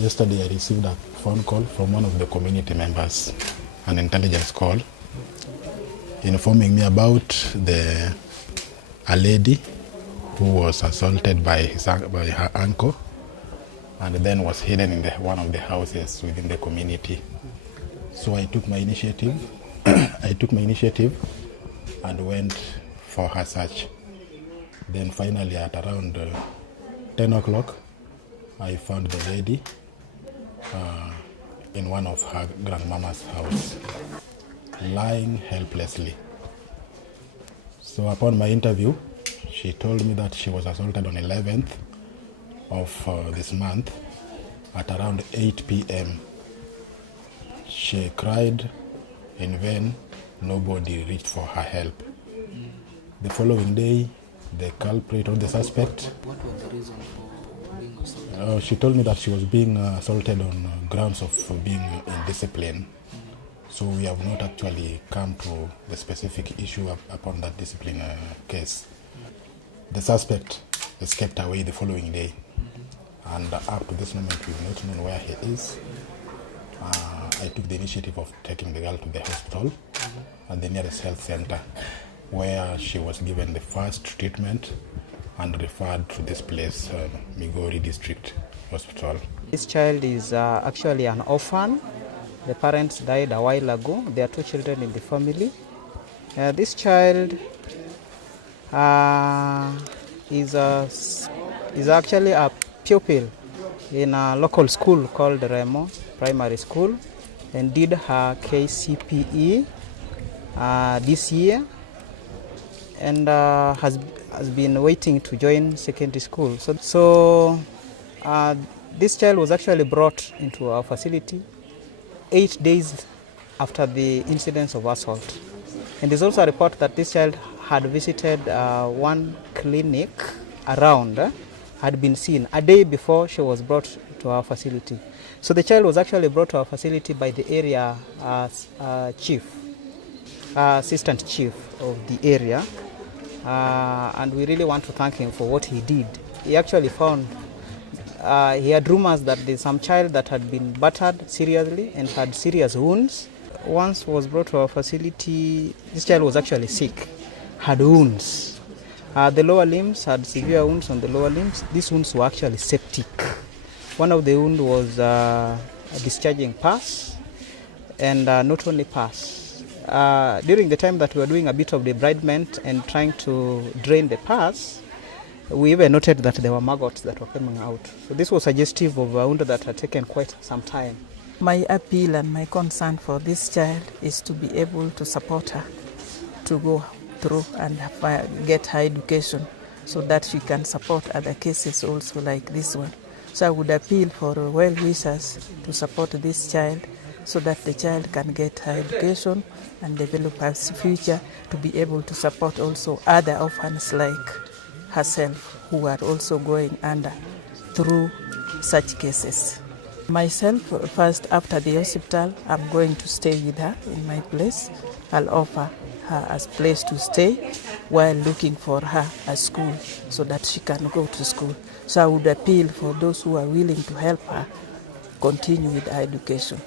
Yesterday I received a phone call from one of the community members, an intelligence call, informing me about a lady who was assaulted by her uncle and then was hidden in one of the houses within the community. So I took my initiative. And went for her search. Then finally at around 10 o'clock, I found the lady in one of her grandmama's house, lying helplessly. So upon my interview, she told me that she was assaulted on 11th of this month at around 8 p.m. She cried in vain. Nobody reached for her help. The following day, the culprit or the suspect. What was the reason for being assaulted? She told me that she was being assaulted on grounds of being indisciplined. So we have not actually come to the specific issue upon that discipline case. The suspect escaped away the following day, and up to this moment we've not known where he is. I took the initiative of taking the girl to the hospital at the nearest health center, where she was given the first treatment and referred to this place, Migori District Hospital. This child is actually an orphan. The parents died a while ago. There are 2 children in the family. This child is actually a pupil in a local school called Remo Primary School, and did her KCPE this year, and has been waiting to join secondary school. So this child was actually brought into our facility 8 days after the incidents of assault. And there's also a report that this child had visited one clinic around, had been seen a day before she was brought to our facility. So the child was actually brought to our facility by the area assistant chief of the area, and we really want to thank him for what he did. He actually found, he had rumors that there's some child that had been battered seriously and had serious wounds. Once was brought to our facility, this child was actually sick, had wounds. The lower limbs had severe wounds on the lower limbs. These wounds were actually septic. One of the wounds was a discharging pus, and not only pus. During the time that we were doing a bit of debridement and trying to drain the pus, we even noted that there were maggots that were coming out. So this was suggestive of a wound that had taken quite some time. My appeal and my concern for this child is to be able to support her to go through and get her education so that she can support other cases also like this one. So I would appeal for well-wishers to support this child so that the child can get her education and develop her future to be able to support also other orphans like herself who are also going under through such cases. Myself, first after the hospital, I'm going to stay with her in my place. I'll offer her a place to stay while looking for her a school so that she can go to school. So I would appeal for those who are willing to help her continue with her education.